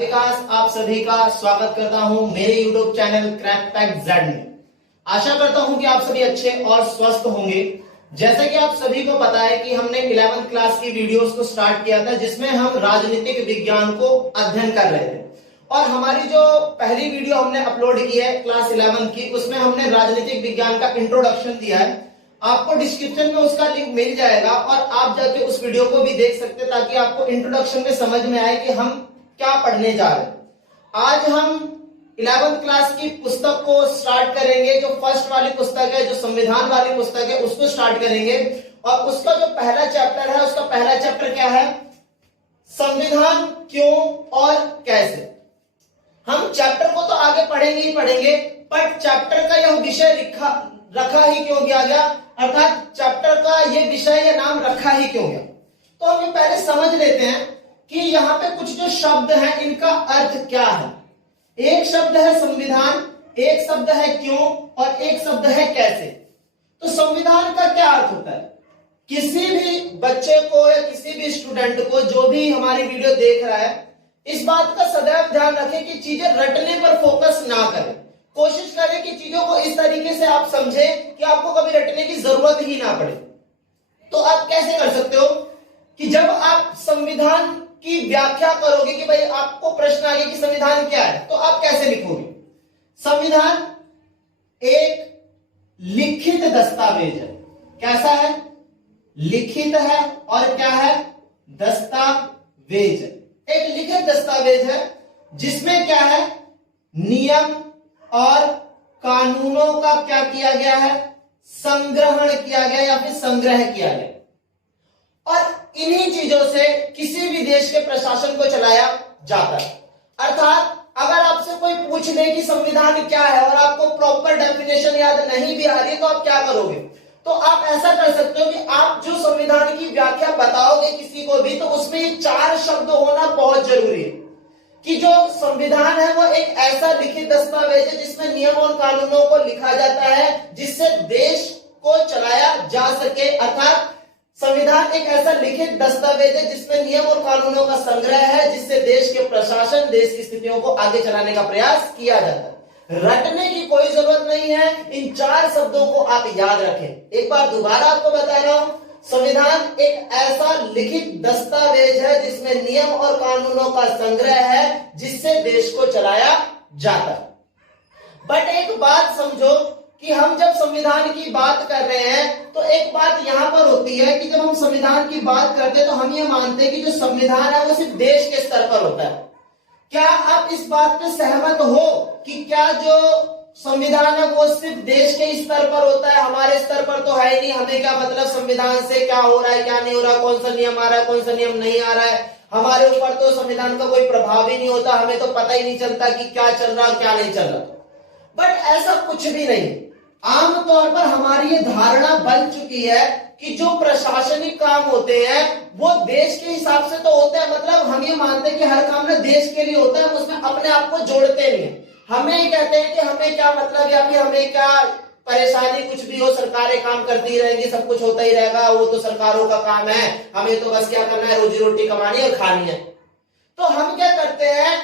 विकास आप सभी का स्वागत करता हूं मेरे YouTube channel crack pack Z में। आशा करता हूं कि आप सभी अच्छे और स्वस्थ होंगे। जैसे कि आप सभी को पता है कि हमने 11वीं क्लास की वीडियोस को स्टार्ट किया था, जिसमें हम राजनीतिक विज्ञान को अध्ययन कर रहे थे। और हमारी जो पहली वीडियो हमने अपलोड की है क्लास 11 की, उसमें हमने राजनीतिक विज्ञान का इंट्रोडक्शन दिया है। आपको डिस्क्रिप्शन में उसका लिंक मिल जाएगा और आप जाके उस वीडियो को भी देख सकते हैं, ताकि आपको इंट्रोडक्शन में समझ में आए कि हम क्या पढ़ने जा रहे हैं। आज हम 11वीं क्लास की पुस्तक को स्टार्ट करेंगे। जो फर्स्ट वाली पुस्तक है, जो संविधान वाली पुस्तक है, उसको स्टार्ट करेंगे। और उसका जो पहला चैप्टर है, उसका पहला चैप्टर क्या है? संविधान क्यों और कैसे। हम चैप्टर को तो आगे पढ़ेंगे ही पढ़ेंगे, बट चैप्टर का यह विषय रखा ही क्यों गया, अर्थात चैप्टर का यह विषय या नाम रखा ही क्यों गया। तो हम ये पहले समझ लेते हैं कि यहाँ पे कुछ जो शब्द हैं, इनका अर्थ क्या है। एक शब्द है संविधान, एक शब्द है क्यों और एक शब्द है कैसे। तो संविधान का क्या अर्थ होता है? किसी भी बच्चे को या किसी भी स्टूडेंट को, जो भी हमारी वीडियो देख रहा है, इस बात का सदैव ध्यान रखें कि चीजें रटने पर फोकस ना करें। कोशिश करें कि चीजों को इस तरीके से आप समझें कि आपको कभी रटने की जरूरत ही ना पड़े। तो आप कैसे कर सकते हो कि जब आप संविधान की व्याख्या करोगे, कि भाई आपको प्रश्न आ गया कि संविधान क्या है, तो आप कैसे लिखोगे? संविधान एक लिखित दस्तावेज है। कैसा है? लिखित है। और क्या है? दस्तावेज है। एक लिखित दस्तावेज है जिसमें क्या है? नियम और कानूनों का क्या किया गया है? संग्रहण किया गया या फिर संग्रह किया गया। और इन्हीं चीजों से किसी भी देश के प्रशासन को चलाया जाता है। अर्थात अगर आपसे कोई पूछ ले कि संविधान क्या है और आपको प्रॉपर डेफिनेशन याद नहीं भी आ रही, तो आप क्या करोगे? तो आप ऐसा कर सकते हो कि आप जो संविधान की व्याख्या बताओगे किसी को भी, तो उसमें ये 4 शब्द होना बहुत जरूरी है कि जो संविधान है वो एक ऐसा लिखित दस्तावेज है जिसमें नियम और कानूनों को लिखा जाता है, जिससे देश को चलाया जा सके। अर्थात संविधान एक ऐसा लिखित दस्तावेज है जिसमें नियम और कानूनों का संग्रह है, जिससे देश के प्रशासन, देश की स्थितियों को आगे चलाने का प्रयास किया जाता है। रटने की कोई जरूरत नहीं है, इन 4 शब्दों को आप याद रखें। एक बार दोबारा आपको बता रहा हूं, संविधान एक ऐसा लिखित दस्तावेज है जिसमें नियम और कानूनों का संग्रह है, जिससे देश को चलाया जाता है। बट एक बात समझो कि हम जब संविधान की बात कर रहे हैं, तो एक बात यहां पर होती है कि जब हम संविधान की बात करते हैं तो हम ये मानते हैं कि जो संविधान है वो सिर्फ देश के स्तर पर होता है। क्या आप इस बात पे सहमत हो कि क्या जो संविधान है वो सिर्फ देश के स्तर पर होता है? हमारे स्तर पर तो है ही नहीं। हमें क्या मतलब संविधान से क्या हो रहा है, क्या नहीं हो रहा, कौन सा नियम आ रहा है, कौन सा नियम नहीं आ रहा है। हमारे ऊपर तो संविधान का कोई प्रभाव ही नहीं होता, हमें तो पता ही नहीं चलता कि क्या चल रहा क्या नहीं चल रहा। बट ऐसा कुछ भी नहीं। आमतौर पर हमारी ये धारणा बन चुकी है कि जो प्रशासनिक काम होते हैं वो देश के हिसाब से तो होते हैं। मतलब हम ये मानते हैं कि हर काम ना देश के लिए होता है, हम उसमें अपने आप को जोड़ते नहीं है। हमें ये कहते हैं कि हमें क्या मतलब, या फिर हमें क्या परेशानी, कुछ भी हो सरकारें काम करती रहेंगी, सब कुछ होता ही रहेगा, वो तो सरकारों का काम है, हमें तो बस क्या करना है, रोजी रोटी कमानी और खानी है। तो हम क्या करते हैं,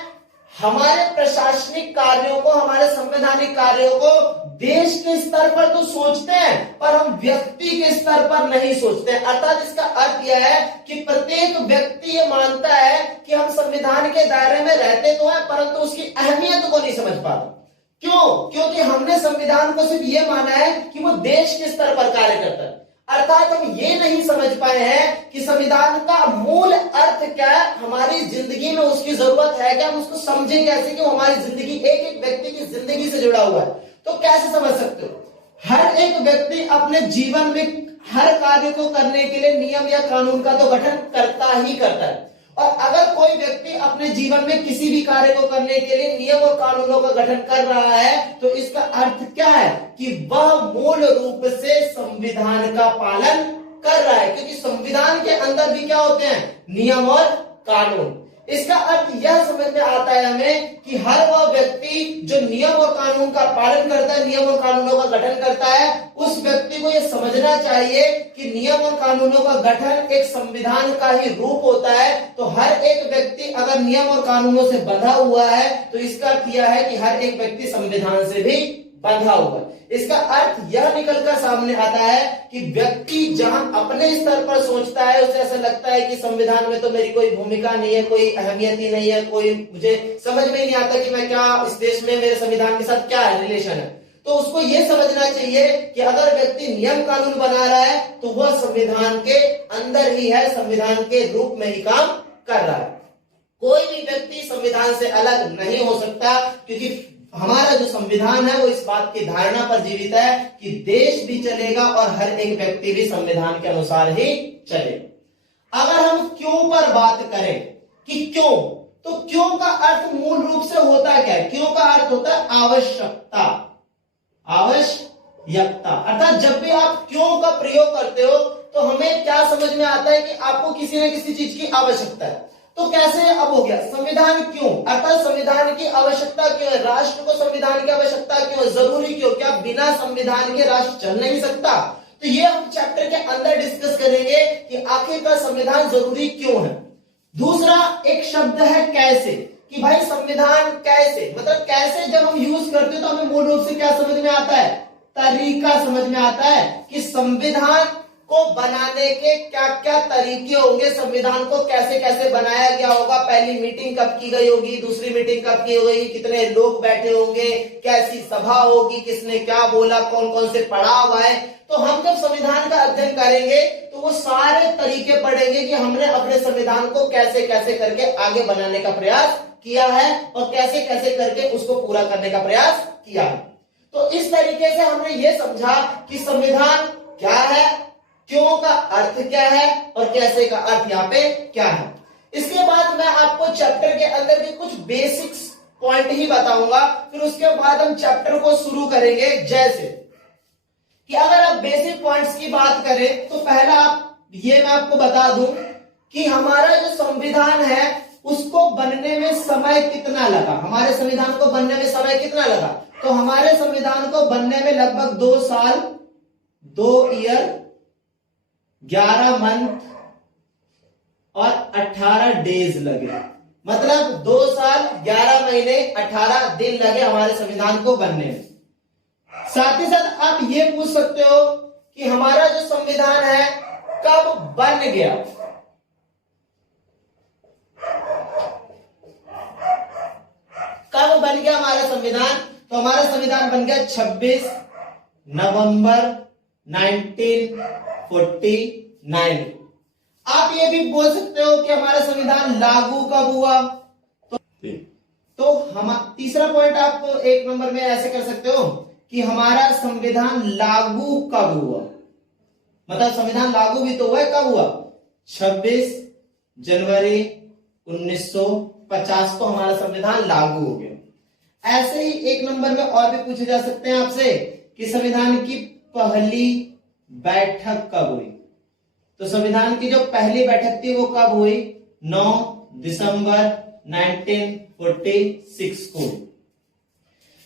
हमारे प्रशासनिक कार्यों को, हमारे संवैधानिक कार्यों को देश के स्तर पर तो सोचते हैं, पर हम व्यक्ति के स्तर पर नहीं सोचते। अर्थात इसका अर्थ यह है कि प्रत्येक व्यक्ति ये मानता है कि हम संविधान के दायरे में रहते तो हैं, परंतु उसकी अहमियत को नहीं समझ पाते। क्यों? क्योंकि हमने संविधान को सिर्फ ये माना है कि वो देश के स्तर पर कार्य करता है। अर्थात हम ये नहीं समझ पाए हैं कि संविधान का मूल अर्थ क्या है, हमारी जिंदगी में उसकी जरूरत है क्या, हम उसको समझें कैसे कि वो हमारी जिंदगी, एक एक व्यक्ति की जिंदगी से जुड़ा हुआ है। तो कैसे समझ सकते हो? हर एक व्यक्ति अपने जीवन में हर कार्य को करने के लिए नियम या कानून का तो गठन करता ही करता है। और अगर कोई व्यक्ति अपने जीवन में किसी भी कार्य को करने के लिए नियम और कानूनों का गठन कर रहा है, तो इसका अर्थ क्या है कि वह मूल रूप से संविधान का पालन कर रहा है। क्योंकि संविधान के अंदर भी क्या होते हैं? नियम और कानून। इसका अर्थ यह समझ में आता है हमें कि हर वह व्यक्ति जो नियम और कानून का पालन करता है, नियम और कानूनों का गठन करता है, उस व्यक्ति को यह समझना चाहिए कि नियम और कानूनों का गठन एक संविधान का ही रूप होता है। तो हर एक व्यक्ति अगर नियम और कानूनों से बंधा हुआ है तो इसका अर्थ यह है कि हर एक व्यक्ति संविधान से भी बंधा हुआ है। इसका अर्थ यह निकलकर सामने आता है कि व्यक्ति जहां अपने स्तर पर सोचता है, उसे ऐसा लगता है कि संविधान में तो मेरी कोई भूमिका नहीं है, कोई अहमियत ही नहीं है, कोई मुझे समझ में ही नहीं आता कि मैं क्या इस देश में मेरे संविधान के साथ क्या रिलेशन है। तो उसको यह समझना चाहिए कि अगर व्यक्ति नियम कानून बना रहा है तो वह संविधान के अंदर ही है, संविधान के रूप में ही काम कर रहा है। कोई भी व्यक्ति संविधान से अलग नहीं हो सकता, क्योंकि हमारा जो संविधान है वो इस बात की धारणा पर जीवित है कि देश भी चलेगा और हर एक व्यक्ति भी संविधान के अनुसार ही चलेगा। अगर हम क्यों पर बात करें कि क्यों, तो क्यों का अर्थ मूल रूप से होता क्या है? क्यों का अर्थ होता है आवश्यकता, आवश्यकता। अर्थात जब भी आप क्यों का प्रयोग करते हो तो हमें क्या समझ में आता है कि आपको किसी न किसी चीज की आवश्यकता है। तो कैसे अब हो गया संविधान क्यों, अर्थात संविधान की आवश्यकता क्यों है, राष्ट्र को संविधान की आवश्यकता क्यों है, जरूरी क्यों, क्या बिना संविधान के राष्ट्र चल नहीं सकता? तो ये हम चैप्टर के अंदर डिस्कस करेंगे कि आखिरकार संविधान जरूरी क्यों है। दूसरा एक शब्द है कैसे, कि भाई संविधान कैसे, मतलब कैसे जब हम यूज करते हैं तो हमें मूल रूप से क्या समझ में आता है? तरीका समझ में आता है कि संविधान को बनाने के क्या क्या तरीके होंगे, संविधान को कैसे कैसे बनाया गया होगा, पहली मीटिंग कब की गई होगी, दूसरी मीटिंग कब की होगी, कितने लोग बैठे होंगे, कैसी सभा होगी, किसने क्या बोला, कौन कौन से पढ़ा हुआ है। तो हम जब संविधान का अध्ययन करेंगे तो वो सारे तरीके पढ़ेंगे कि हमने अपने संविधान को कैसे कैसे करके आगे बनाने का प्रयास किया है और कैसे कैसे करके उसको पूरा करने का प्रयास किया है। तो इस तरीके से हमने ये समझा कि संविधान क्या है, क्यों का अर्थ क्या है और कैसे का अर्थ यहाँ पे क्या है। इसके बाद मैं आपको चैप्टर के अंदर के कुछ बेसिक्स पॉइंट ही बताऊंगा, फिर उसके बाद हम चैप्टर को शुरू करेंगे। जैसे कि अगर आप बेसिक पॉइंट्स की बात करें तो पहला ये मैं आपको बता दूं कि हमारा जो संविधान है उसको बनने में समय कितना लगा, हमारे संविधान को बनने में समय कितना लगा। तो हमारे संविधान को बनने में लगभग 2 साल 2 ईयर 11 मंथ और 18 डेज लगे, मतलब 2 साल 11 महीने 18 दिन लगे हमारे संविधान को बनने में। साथ ही साथ आप ये पूछ सकते हो कि हमारा जो संविधान है कब बन गया। कब बन गया हमारा संविधान? तो हमारा संविधान बन गया 26 नवंबर 1949। आप ये भी बोल सकते हो कि हमारा संविधान लागू कब हुआ। तो हम तीसरा पॉइंट आप 1 नंबर में ऐसे कर सकते हो कि हमारा संविधान लागू कब हुआ, मतलब संविधान लागू भी तो हुआ है, कब हुआ? 26 जनवरी 1950 को हमारा संविधान लागू हो गया। ऐसे ही 1 नंबर में और भी पूछे जा सकते हैं आपसे कि संविधान की पहली बैठक कब हुई। तो संविधान की जो पहली बैठक थी वो कब हुई? 9 दिसंबर 1946 को।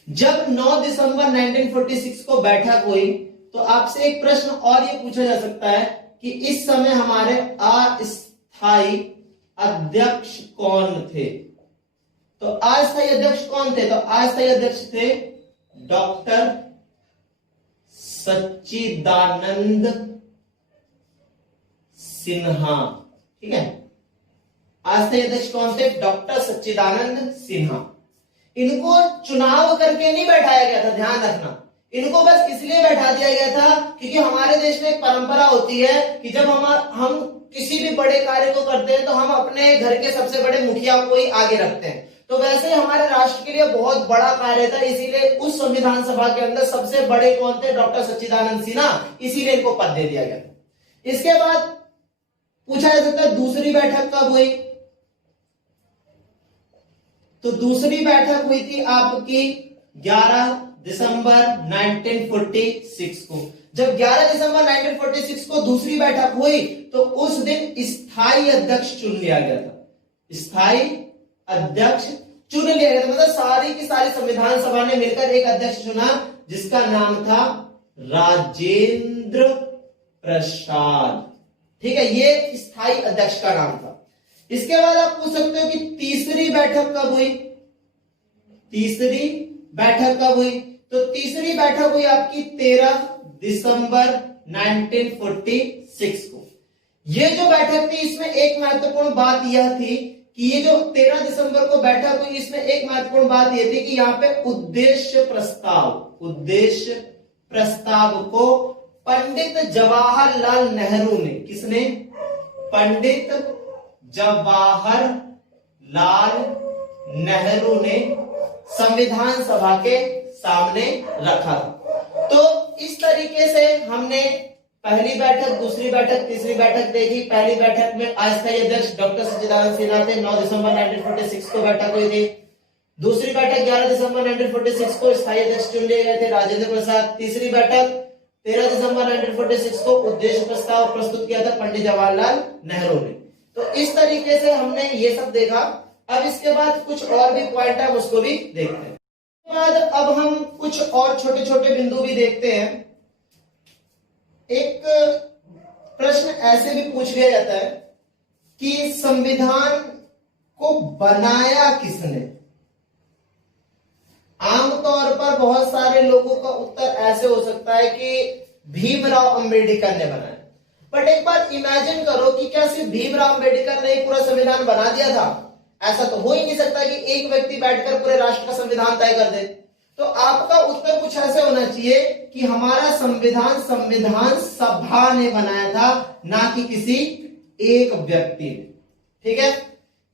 जब 9 दिसंबर 1946 को बैठक हुई तो आपसे एक प्रश्न और ये पूछा जा सकता है कि इस समय हमारे अस्थायी अध्यक्ष कौन थे। तो अस्थायी अध्यक्ष कौन थे? तो अस्थायी अध्यक्ष थे डॉक्टर सच्चिदानंद सिन्हा। ठीक है, अस्थायी अध्यक्ष कौन थे? डॉक्टर सच्चिदानंद सिन्हा। इनको चुनाव करके नहीं बैठाया गया था, ध्यान रखना। इनको बस इसलिए बैठा दिया गया था क्योंकि हमारे देश में एक परंपरा होती है कि जब हम किसी भी बड़े कार्य को करते हैं तो हम अपने घर के सबसे बड़े मुखिया को ही आगे रखते हैं। तो वैसे ही हमारे राष्ट्र के लिए बहुत बड़ा कार्य था, इसीलिए उस संविधान सभा के अंदर सबसे बड़े कौन थे? डॉक्टर सच्चिदानंद सिन्हा, इसीलिए इनको पद दे दिया गया था। इसके बाद पूछा जा सकता है दूसरी बैठक कब हुई। तो दूसरी बैठक हुई थी आपकी 11 दिसंबर 1946 को। जब 11 दिसंबर 1946 को दूसरी बैठक हुई तो उस दिन स्थायी अध्यक्ष चुन लिया गया था। स्थायी अध्यक्ष चुन लिया गया, मतलब सारी की सारी संविधान सभा ने मिलकर एक अध्यक्ष चुना जिसका नाम था राजेंद्र प्रसाद। ठीक है, ये स्थायी अध्यक्ष का नाम था। इसके बाद आप पूछ सकते हो कि तीसरी बैठक कब हुई? तीसरी बैठक कब हुई? तो तीसरी बैठक हुई आपकी 13 दिसंबर 1946 को। ये जो बैठक थी इसमें एक महत्वपूर्ण बात यह थी कि ये जो 13 दिसंबर को बैठक हुई इसमें एक महत्वपूर्ण बात यह थी कि यहां पे उद्देश्य प्रस्ताव को पंडित जवाहरलाल नेहरू ने, किसने? पंडित जवाहरलाल नेहरू ने संविधान सभा के सामने रखा। तो इस तरीके से हमने पहली बैठक, दूसरी बैठक, तीसरी बैठक देखी। पहली बैठक में अस्थायी अध्यक्ष डॉक्टर सच्चिदानंद सिन्हा थे, 9 दिसंबर 1946 को बैठक हुई थी। दूसरी बैठक 11 दिसंबर 1946 को स्थायी अध्यक्ष चुन लिए गए थे राजेंद्र प्रसाद। तीसरी बैठक 13 दिसंबर 1946 को उद्देश्य प्रस्ताव प्रस्तुत किया था पंडित जवाहरलाल नेहरू ने। तो इस तरीके से हमने ये सब देखा। अब इसके बाद कुछ और भी पॉइंट है उसको भी देखते हैं। बाद अब हम कुछ और छोटे छोटे बिंदु भी देखते हैं। एक प्रश्न ऐसे भी पूछ लिया जाता है कि संविधान को बनाया किसने? आमतौर पर बहुत सारे लोगों का उत्तर ऐसे हो सकता है कि भीमराव अंबेडकर ने बनाया। बट एक बार इमेजिन करो कि क्या सिर्फ भीमराव अंबेडकर ने पूरा संविधान बना दिया था? ऐसा तो हो ही नहीं सकता कि एक व्यक्ति बैठकर पूरे राष्ट्र का संविधान तय कर दे। तो आपका उत्तर कुछ ऐसे होना चाहिए कि हमारा संविधान संविधान सभा ने बनाया था, ना कि किसी एक व्यक्ति ने। ठीक है,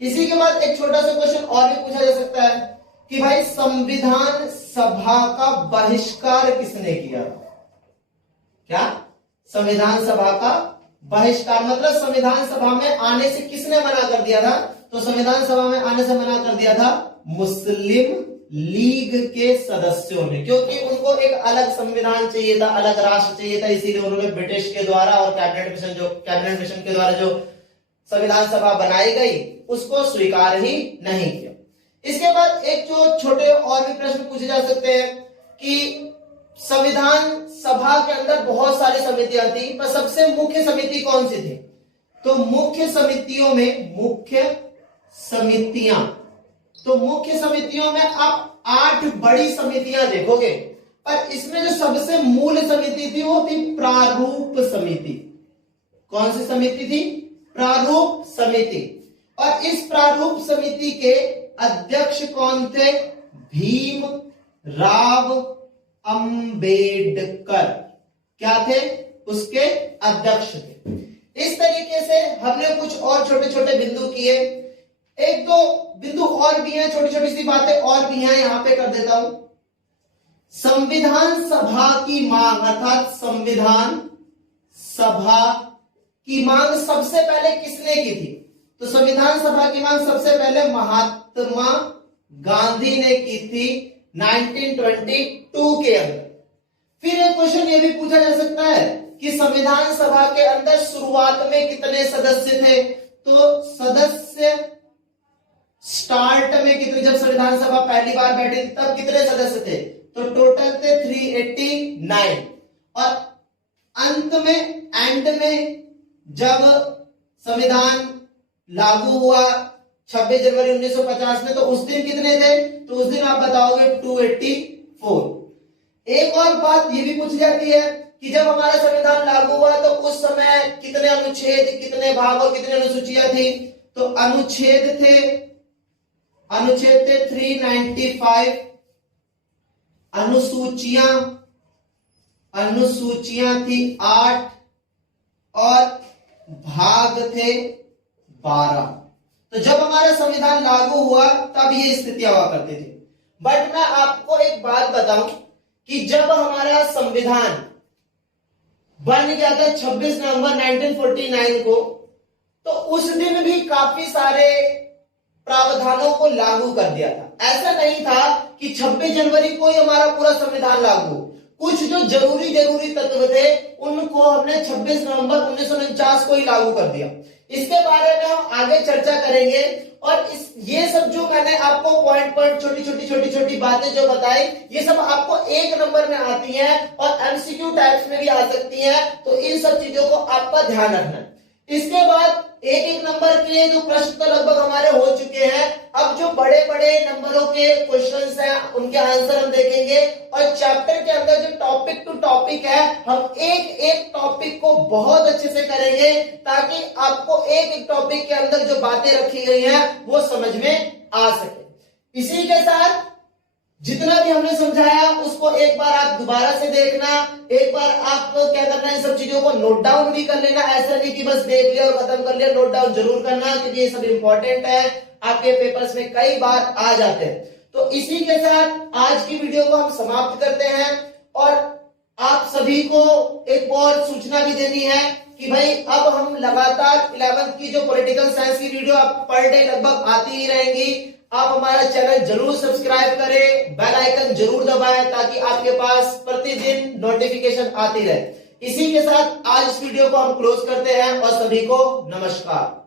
इसी के बाद एक छोटा सा क्वेश्चन और भी पूछा जा सकता है कि भाई संविधान सभा का बहिष्कार किसने किया? क्या? संविधान सभा का बहिष्कार मतलब संविधान सभा में आने से किसने मना कर दिया था? तो संविधान सभा में आने से मना कर दिया था मुस्लिम लीग के सदस्यों ने, क्योंकि उनको एक अलग संविधान चाहिए था, अलग राष्ट्र चाहिए था। इसीलिए उन्होंने ब्रिटिश के द्वारा और कैबिनेट मिशन के द्वारा जो संविधान सभा बनाई गई उसको स्वीकार ही नहीं किया। इसके बाद एक जो छोटे और भी प्रश्न पूछे जा सकते हैं कि संविधान सभा के अंदर बहुत सारी समितियां थी, पर सबसे मुख्य समिति कौन सी थी? तो मुख्य समितियों में आप 8 बड़ी समितियां देखोगे, पर इसमें जो सबसे मूल समिति थी वो थी प्रारूप समिति। कौन सी समिति थी? प्रारूप समिति। और इस प्रारूप समिति के अध्यक्ष कौन थे? भीमराव अंबेडकर क्या थे? उसके अध्यक्ष थे। इस तरीके से हमने कुछ और छोटे छोटे बिंदु किए। एक दो बिंदु और भी हैं, छोटी छोटी सी बातें और भी हैं, यहां पे कर देता हूं। संविधान सभा की मांग अर्थात संविधान सभा की मांग सबसे पहले किसने की थी? तो संविधान सभा की मांग सबसे पहले महात्मा गांधी ने की थी 1922 के अंदर। फिर एक क्वेश्चन ये भी पूछा जा सकता है कि संविधान सभा के अंदर शुरुआत में कितने सदस्य थे? तो सदस्य स्टार्ट में कितने, जब संविधान सभा पहली बार बैठी थी तब कितने सदस्य थे? तो टोटल थे 389। और अंत में एंड में जब संविधान लागू हुआ 26 जनवरी 1950 में, तो उस दिन कितने थे? तो उस दिन आप बताओगे 284। एक और बात ये भी पूछी जाती है कि जब हमारा संविधान लागू हुआ तो उस समय कितने अनुच्छेद, कितने भाग और कितने अनुसूचियां थी? तो अनुच्छेद थे 395, अनुसूचियां थी 8 और भाग थे 12। तो जब हमारा संविधान लागू हुआ तब ये स्थितियां हुआ करती थी। बट मैं आपको एक बात बताऊं कि जब हमारा संविधान बन गया था 26 नवंबर 1949 को, तो उस दिन भी काफी सारे प्रावधानों को लागू कर दिया था। ऐसा नहीं था कि 26 जनवरी को ही हमारा पूरा संविधान लागू। कुछ जो जरूरी तत्व थे उनको हमने 26 नवंबर 1949 को ही लागू कर दिया। इसके बारे में हम आगे चर्चा करेंगे। और ये सब जो मैंने आपको पॉइंट छोटी छोटी बातें जो बताई, ये सब आपको 1 नंबर में आती हैं और एमसीक्यू टाइप्स में भी आ सकती हैं। तो इन सब चीजों को आपका ध्यान रखना है। इसके बाद 1 नंबर के जो प्रश्न तो लगभग हमारे हो चुके हैं। अब जो बड़े बड़े नंबरों के क्वेश्चंस हैं उनके आंसर हम देखेंगे। और चैप्टर के अंदर जो टॉपिक टू टॉपिक है, हम एक एक टॉपिक को बहुत अच्छे से करेंगे, ताकि आपको एक एक टॉपिक के अंदर जो बातें रखी गई हैं वो समझ में आ सके। इसी के साथ जितना भी हमने समझाया उसको एक बार आप दोबारा से देखना, एक बार आपको क्या करना है, इन सब चीजों को नोट डाउन भी कर लेना। ऐसा नहीं कि बस देख लिया और खत्म कर लिया, नोट डाउन जरूर करना, क्योंकि ये सब इंपॉर्टेंट है, आपके पेपर्स में कई बार आ जाते हैं। तो इसी के साथ आज की वीडियो को हम समाप्त करते हैं। और आप सभी को एक और सूचना भी देनी है कि भाई अब हम लगातार 11th की जो पॉलिटिकल साइंस की वीडियो आप पर डे लगभग आती ही रहेंगी। आप हमारा चैनल जरूर सब्सक्राइब करें, बेल आइकन जरूर दबाएं, ताकि आपके पास प्रतिदिन नोटिफिकेशन आती रहे। इसी के साथ आज इस वीडियो को हम क्लोज करते हैं और सभी को नमस्कार।